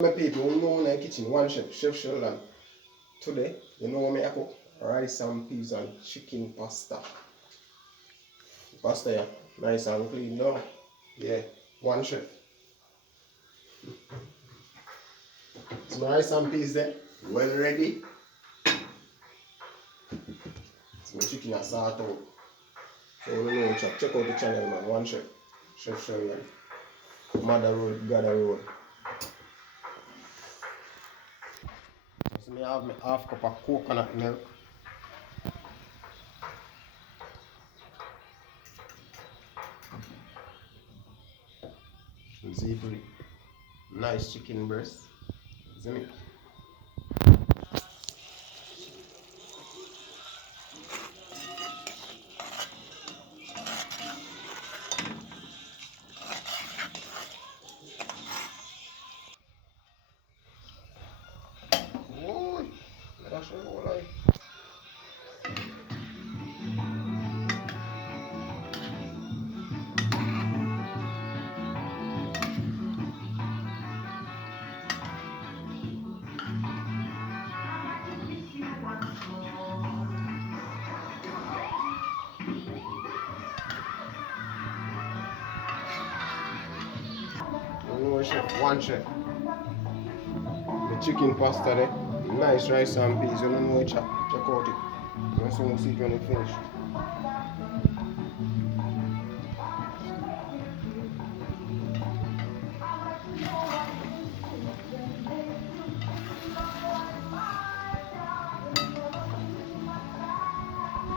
My people who know in the kitchen, one chef, Chef Sheldon. Today, you know what me I cook? Rice and peas and chicken pasta. Pasta, yeah, nice and clean now. Yeah, one chef. So my rice and peas there, well ready. So my chicken is sort out. So you know, check out the channel, man. One chef, Chef Sheldon. Mother Road, Gather Road. So me have my half cup of coconut milk. Zebra, nice chicken breast. See me? Oh, that's all right. Chef, one chef. The chicken pasta there. Nice rice and peas. You know check out it. You want to see it when it finish.